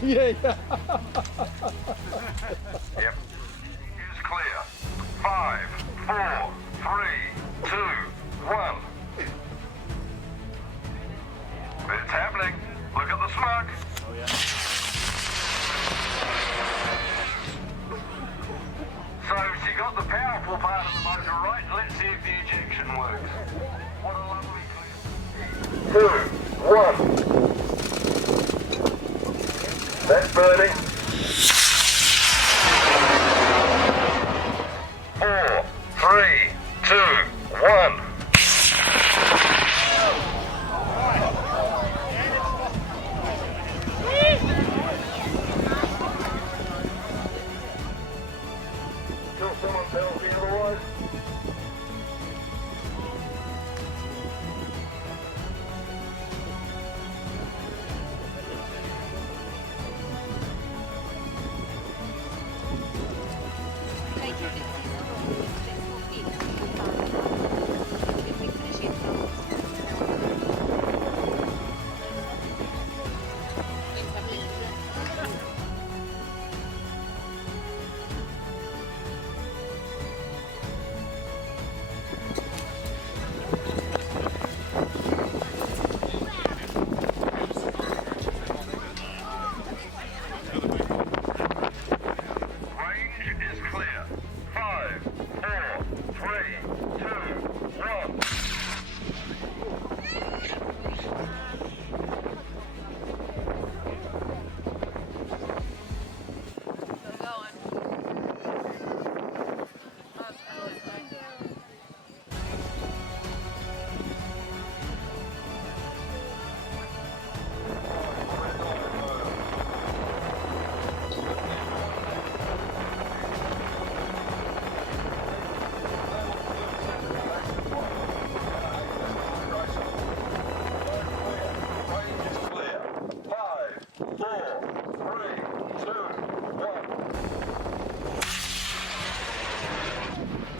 Yeah. Yep. Is clear. 5, 4, 3, 2, 1. It's happening. Look at the smoke. Oh yeah. So she got the powerful part of the motor right. Let's see if the ejection works. What a lovely clear. 2, 1. That's burning. 4, 3, 2, 1. Till someone tells me otherwise.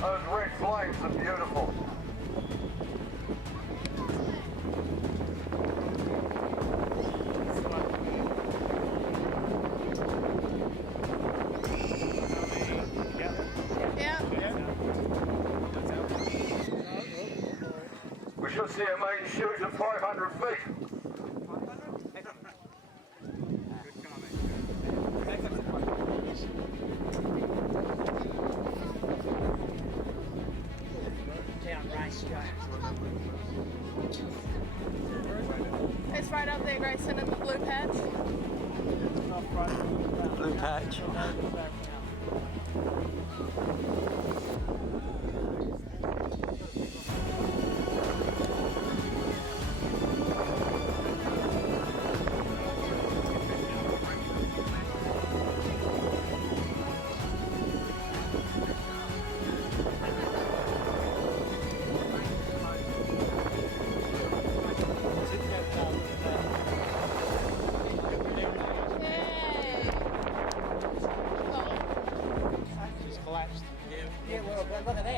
Those red flames are beautiful. We should see a main shoot at 500 feet. It's right up there, Grayson, in the blue patch. Blue patch. Yay! She's collapsed. Yeah, well, look at that.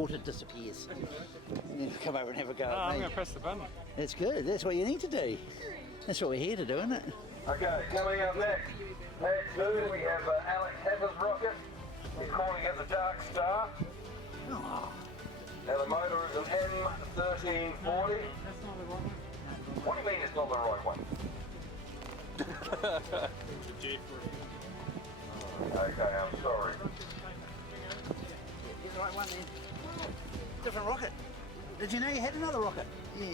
water disappears. You come over and have a go Oh, at I'm me. going to press the button. That's good. That's what you need to do. That's what we're here to do, isn't it? Okay, coming up next, pad 2, we have Alex Hepper's rocket. He's calling it the Dark Star. Oh. Now the motor is an M1340. What do you mean it's not the right one? Okay, I'm sorry. Get the right one then. Different rocket. Did you know you had another rocket? Yeah.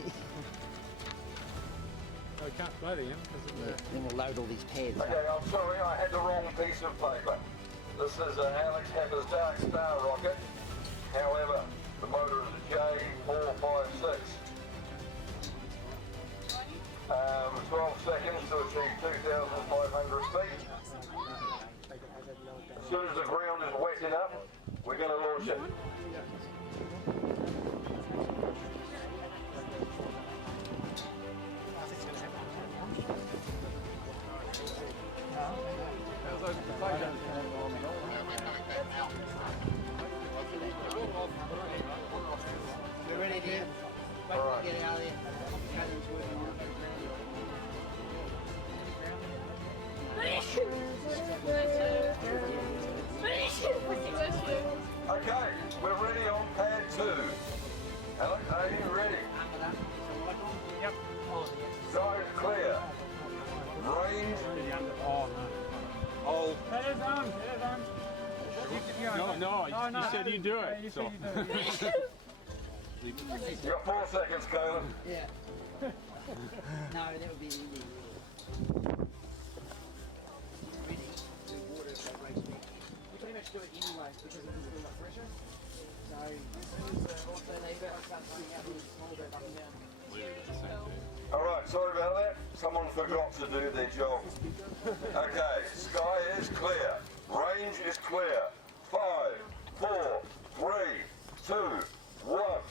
Oh, we can't play the end because of the... Then we'll load all these pads. Okay, I'm sorry, I had the wrong piece of paper. This is Alex Hepper's Dark Star rocket. However, the motor is a J456. 12 seconds to achieve 2,500 feet. As soon as the ground is wet enough, we're going to launch it. We're ready to Alright. get out of there. Catherine's working on it. Okay, we're ready on pad 2. Alex, are you ready? Yep. Side clear. Range. Oh, no. Oh. It is on. It is on. No, you said you do it. So. You got 4 seconds, Caleb. Yeah. No, that would be easy. Ready? The water is like right there. You pretty much do it anyway because it is full of pressure. So as soon as also lever starts running out really small bit up and down. Alright, sorry about that. Someone forgot to do their job. Okay, sky is clear. Range is clear. 5, 4, 3, 2, 1.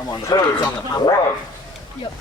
I'm on the 2, 1. Yep.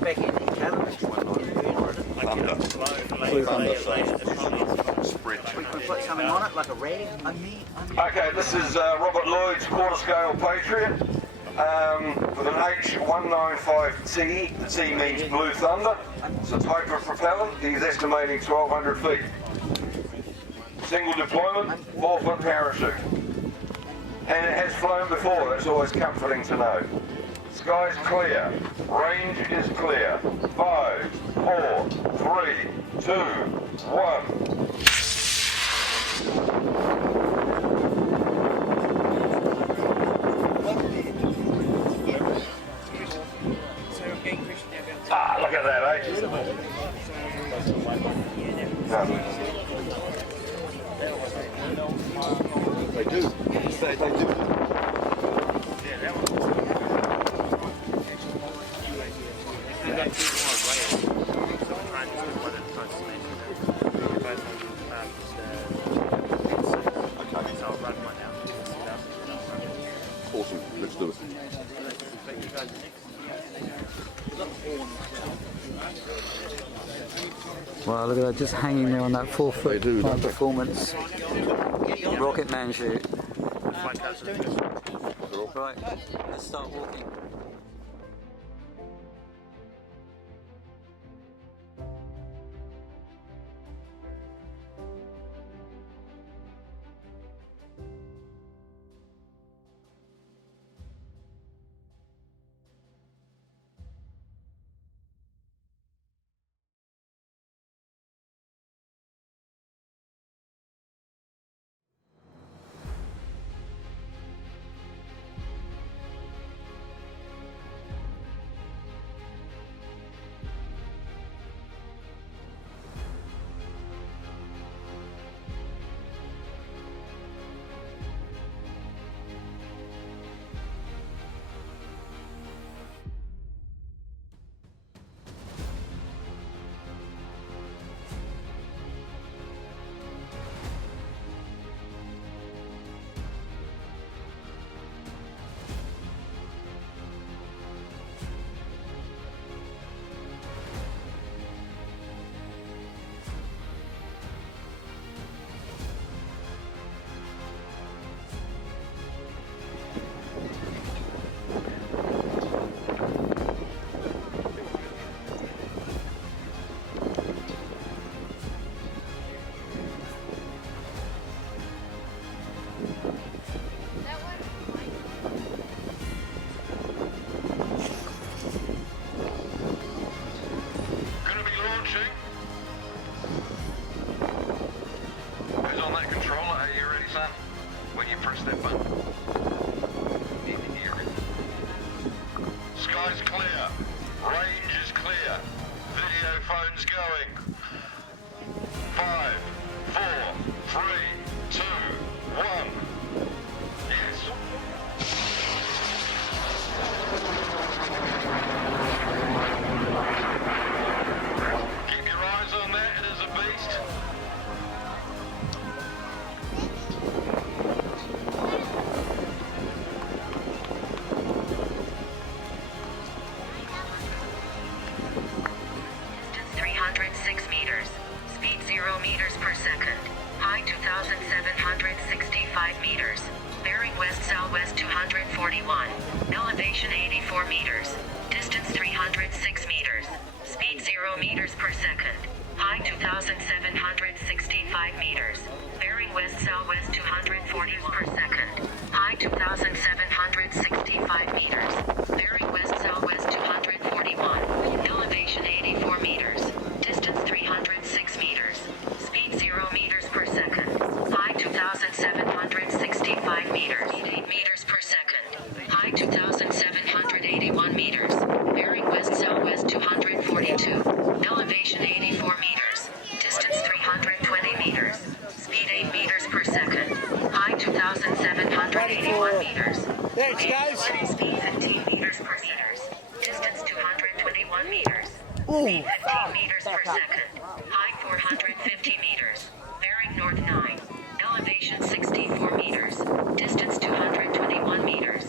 Back in the cabin. Blue Thunder. Spread. We can put something on it, like a rating. Okay, this is Robert Lloyd's quarter scale Patriot with an H195T. The T means Blue Thunder. It's a type of propellant. He's estimating 1,200 feet. Single deployment, 4-foot parachute. And it has flown before, that's always comforting to know. Sky's clear, range is clear. 5, 4, 3, 2, 1. Ah, look at that, eh? They do. They do. Awesome. Let's do it. Wow, look at that, just hanging there on that 4-foot do, high don't they? performance rocket man chute. Right, let's start walking. 2, 1. Yes. Keep your eyes on that, it is a beast. Distance 306 meters. Speed 0 meters per second. Height 2,765 meters. Bearing west-southwest 241. Elevation 84 meters. Distance 306 meters. Speed 0 meters per second. Height 2,765 meters. Bearing west-southwest 240 per second. Height 2,765 meters. Bearing west-southwest 241. Elevation 84 meters. Distance 306 meters. Speed 0 meters per second. Height 2,765 meters. 8 meters per second. Height 2,781 meters. Bearing west-southwest 242. Elevation 84 meters. Distance 320 meters. Speed 8 meters per second. Height 2,781 meters. Thanks, guys. Speed 15 meters per meters. Distance 221 meters. Speed 15 meters per second. Height 450 meters. Bearing north 9. Elevation 64 meters. Distance 221 meters.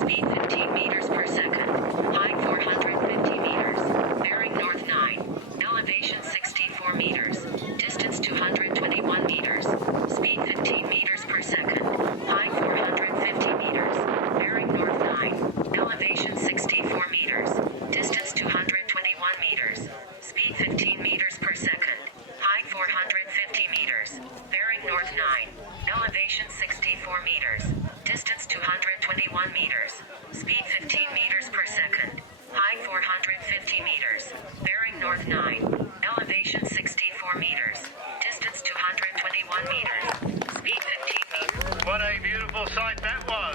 Speed 15 meters per second. Height 450 meters. Bearing north 9. Elevation 64 meters. Distance 221 meters. Speed 15 meters per second. Height 450 meters. Bearing north 9. Elevation 64 meters. Distance 221 meters. Speed 15 meters per second. Height 450 meters. Bearing north 9. Elevation 64 meters. Distance 221 meters. Speed 15 meters per second. Height 450 meters. Bearing north 9. Elevation 64 meters. Distance 221 meters. Speed 15 meters. What a beautiful sight that was.